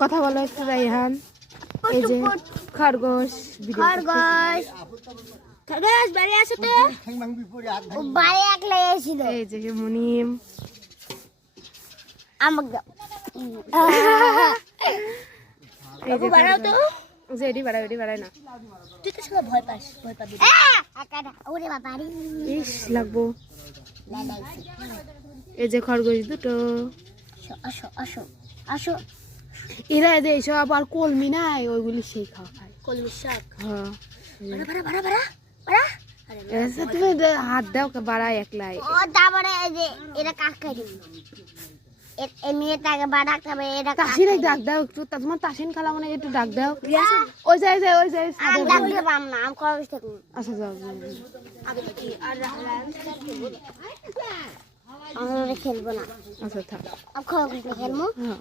কথা বলো একটু রাইহান। এই যে খরগোশ খরগোশ খরগোশ বাড়ি আসো তো বাড়ি একলাই এসেছিল এই যে মুনিম আমাকে দাও এই যে বাড়াও তো যে এডি বাড়ায় না তুই তো সব ভয় পাবি আকাটা ওরে বাবা রে ইস লাগবো এই যে খরগোশ দুটো আসো আসো আসো এরা যে এইসব আর কলমি নাই ওইগুলি সেই খাওয়া খায় কলমি শাক হ্যাঁ বাড়া বাড়া বাড়া বাড়া তুমি হাত দাও বাড়ায় একলাই ও তারপরে এই যে এটা কাক খাই দিবি এমনি তাকে বাড়া খাবে এটা তাসিরে ডাক দাও একটু তোমার তাসিন খালা মানে একটু ডাক দাও ওই যে আমি ডাকলে পাম না আমি খরচ থাকবো আচ্ছা যাও আমি খেলবো না আচ্ছা থাক আমি খরচ খেলবো হ্যাঁ